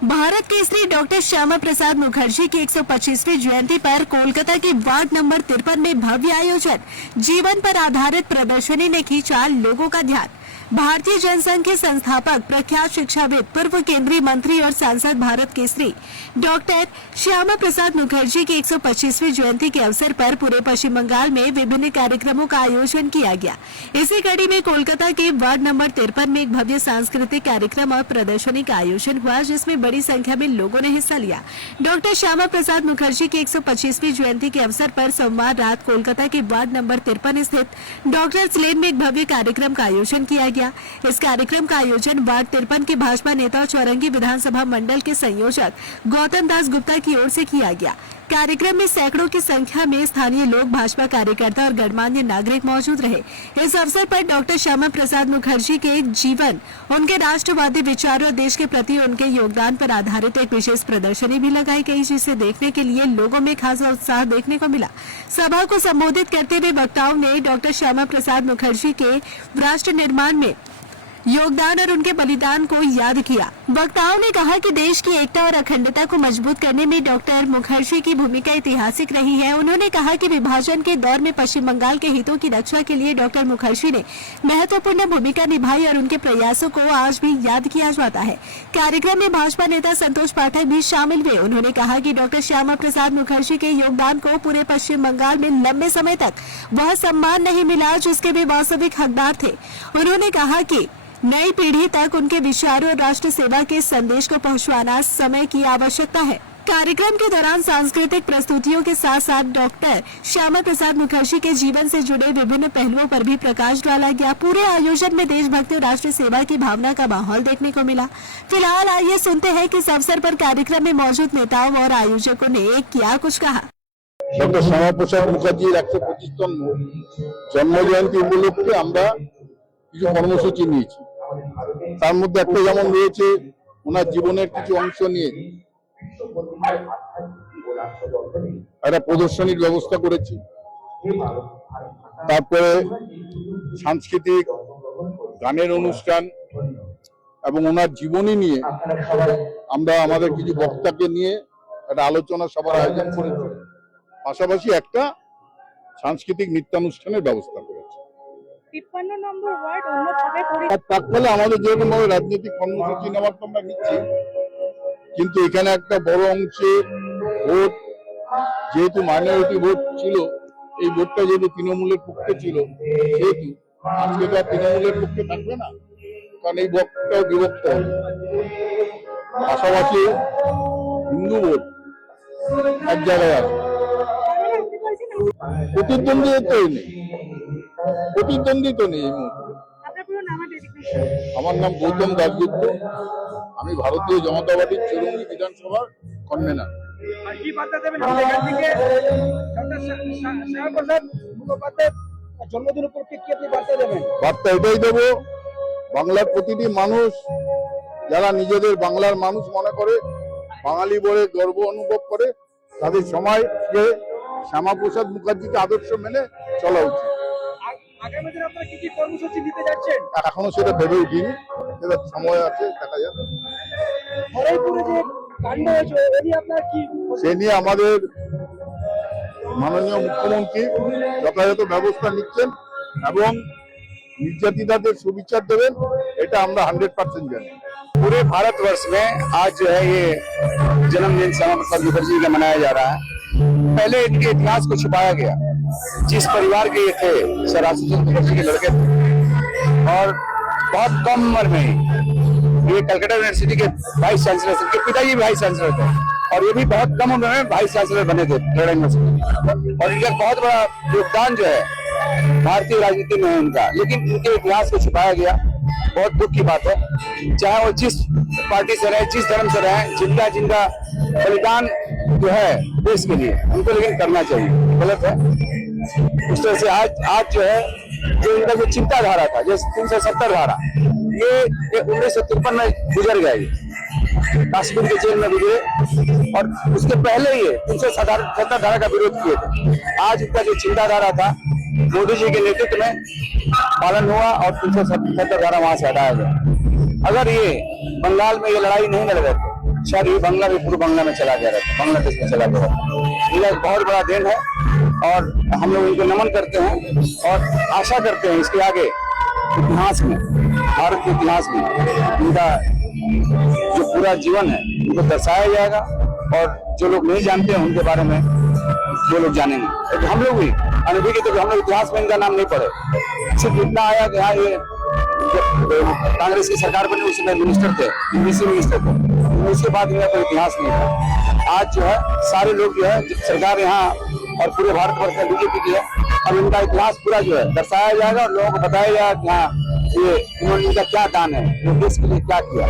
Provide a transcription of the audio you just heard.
Bharat Kesari doctor Shyama Prasad Mukherjee की 125वीं जयंती पर कोलकाता के वार्ड नंबर 53 में भव्य आयोजन। जीवन पर आधारित प्रदर्शनी ने खींचा लोगों का ध्यान। भारतीय जनसंघ के संस्थापक, प्रख्यात शिक्षाविद, पूर्व केंद्रीय मंत्री और सांसद भारत केसरी डॉक्टर श्यामा प्रसाद मुखर्जी की 125वीं जयंती के अवसर पर पूरे पश्चिम बंगाल में विभिन्न कार्यक्रमों का आयोजन किया गया। इसी कड़ी में कोलकाता के वार्ड नंबर 53 में एक भव्य सांस्कृतिक कार्यक्रम और प्रदर्शनी का आयोजन हुआ, जिसमें बड़ी संख्या में लोगों ने हिस्सा लिया। डॉक्टर श्यामा प्रसाद मुखर्जी की 125वीं जयंती के अवसर पर सोमवार रात कोलकाता के वार्ड नंबर 53 स्थित डॉक्टर्स लेन में एक भव्य कार्यक्रम का आयोजन किया गया। इस कार्यक्रम का आयोजन वार्ड 53 के भाजपा नेता और चौरंगी विधानसभा मंडल के संयोजक गौतम दास गुप्ता की ओर से किया गया। कार्यक्रम में सैकड़ों की संख्या में स्थानीय लोग, भाजपा कार्यकर्ता और गणमान्य नागरिक मौजूद रहे। इस अवसर पर डॉक्टर श्यामा प्रसाद मुखर्जी के जीवन, उनके राष्ट्रवादी विचारों और देश के प्रति उनके योगदान पर आधारित एक विशेष प्रदर्शनी भी लगाई गई, जिसे देखने के लिए लोगों में खासा उत्साह देखने को मिला। सभा को संबोधित करते हुए वक्ताओं ने डॉक्टर श्यामा प्रसाद मुखर्जी के राष्ट्र निर्माण में योगदान और उनके बलिदान को याद किया। वक्ताओं ने कहा कि देश की एकता और अखंडता को मजबूत करने में डॉक्टर मुखर्जी की भूमिका ऐतिहासिक रही है। उन्होंने कहा कि विभाजन के दौर में पश्चिम बंगाल के हितों की रक्षा के लिए डॉक्टर मुखर्जी ने महत्वपूर्ण भूमिका निभाई और उनके प्रयासों को आज भी याद किया जाता है। कार्यक्रम में भाजपा नेता संतोष पाठक भी शामिल हुए। उन्होंने कहा कि डॉक्टर श्यामा प्रसाद मुखर्जी के योगदान को पूरे पश्चिम बंगाल में लंबे समय तक वह सम्मान नहीं मिला जिसके वे वास्तविक हकदार थे। उन्होंने कहा कि नई पीढ़ी तक उनके विचारों और राष्ट्र सेवा के संदेश को पहुंचाना समय की आवश्यकता है। कार्यक्रम के दौरान सांस्कृतिक प्रस्तुतियों के साथ साथ डॉक्टर श्यामा प्रसाद मुखर्जी के जीवन से जुड़े विभिन्न पहलुओं पर भी प्रकाश डाला गया। पूरे आयोजन में देशभक्ति और राष्ट्र सेवा की भावना का माहौल देखने को मिला। फिलहाल आइए सुनते हैं कि इस अवसर पर कार्यक्रम में मौजूद नेताओं और आयोजकों ने क्या कुछ कहा। डॉक्टर श्यामा प्रसाद मुखर्जी 125तम जन्म जयंती उपलक्षे আমরা কিছু কর্মসূচি নিয়েছি। তার মধ্যে একটা যেমন রয়েছে ওনার জীবনের কিছু অংশ নিয়ে একটা প্রদর্শনীর ব্যবস্থা করেছি। তারপরে সাংস্কৃতিক গানের অনুষ্ঠান এবং ওনার জীবনী নিয়ে আমরা আমাদের কিছু বক্তাকে নিয়ে একটা আলোচনা সভার আয়োজন করেছি। পাশাপাশি একটা সাংস্কৃতিক নৃত্যানুষ্ঠানের ব্যবস্থা করেছি। 53 নম্বর ওয়ার্ড অন্যভাবে তৎকালে আমাদের যেরকম ভাবে রাজনৈতিক কর্মসূচি নেওয়ার তো আমরা নিচ্ছি, কিন্তু এখানে একটা বড় অংশে ভোট যেহেতু মাইনরিটি ভোট ছিল, এই ভোটটা যেহেতু তৃণমূলের পক্ষে ছিল, সেহেতু আজকে তো আর তৃণমূলের পক্ষে থাকবে না, কারণ এই ভোটটাও বিভক্ত হবে। পাশাপাশি হিন্দু ভোট এক জায়গায় আছে। প্রতিদ্বন্দ্বী তো নেই এই মুহূর্তে। আমার নাম গৌতম দাসগুপ্ত, আমি ভারতীয় জনতা পার্টির চৌরঙ্গী বিধানসভার কনভেনার। বার্তা এটাই দেবো, বাংলার প্রতিটি মানুষ যারা নিজেদের বাংলার মানুষ মনে করে, বাঙালি বলে গর্ব অনুভব করে, তাদের সময় শ্যামা প্রসাদ মুখার্জিকে আদর্শ মেনে চলা উচিত। এখনো সেটা ভেবে উঠিনি, সেটা সময় আছে, দেখা যাক। সে নিয়ে আমাদের মাননীয় মুখ্যমন্ত্রী যথাযথ ব্যবস্থা নিচ্ছেন এবং নির্যাতিতাদের সুবিচার দেবেন, এটা আমরা 100% জানি। पूरे भारतवर्ष में आज जो है ये जन्मदिन श्यामा प्रसाद मुखर्जी का मनाया जा रहा है। पहले इनके इतिहास को छुपाया गया। जिस परिवार के ये थे, सर आशुतोष मुखर्जी के लड़के थे और बहुत कम उम्र में ये कलकत्ता यूनिवर्सिटी के वाइस चांसलर थे। इनके पिताजी भी वाइस चांसलर थे और ये भी बहुत कम उम्र में वाइस चांसलर बने थे कलकत्ता यूनिवर्सिटी। और इनका बहुत बड़ा योगदान जो है भारतीय राजनीति में है उनका, लेकिन इनके इतिहास को छुपाया गया। बहुत दुख की बात है। चाहे वो जिस पार्टी से रहे, जिस धर्म से रहे, जिनका बलिदान जो है देश के लिए, उनको लेकिन करना चाहिए। गलत है उस तरह से आज जो है जो इनका जो चिंताधारा था, जैसे 370 धारा, ये 1953 में गुजर गया। काश्मीर के जेल में गुजरे और उसके पहले ये 370 धारा का विरोध किए थे। आज इनका जो चिंताधारा था मोदी जी के नेतृत्व में पालन हुआ और 370 धारा वहां से हटाया गया। अगर ये बंगाल में ये लड़ाई नहीं लड़ रहे थे शायद ये बंगला भी पूर्व बंगला में चला गया रहता, बांग्लादेश में चला गया रहता। ये एक बहुत बड़ा देन है और हम लोग इनको नमन करते हैं और आशा करते हैं इसके आगे इतिहास में, भारत के इतिहास में इनका जो पूरा जीवन है उनको दर्शाया जाएगा और जो लोग नहीं जानते हैं उनके बारे में वो लोग जानेंगे। तो हम लोग भी अनुभवी के, तो हम लोग इतिहास में इनका नाम नहीं पढ़े, सिर्फ इतना आया कि हाँ ये कांग्रेस की सरकार बनी उस समय मिनिस्टर थे, डीसी मिनिस्टर थे, उसके बाद इनका कोई इतिहास नहीं था। आज जो है सारे लोग जो है सरकार यहाँ और पूरे भारतवर्ष में बीजेपी की है, अब इनका इतिहास पूरा जो है दर्शाया जाएगा और लोगों को बताया जाएगा कि हाँ ये इन्होंने इनका क्या दान है, देश के लिए क्या किया।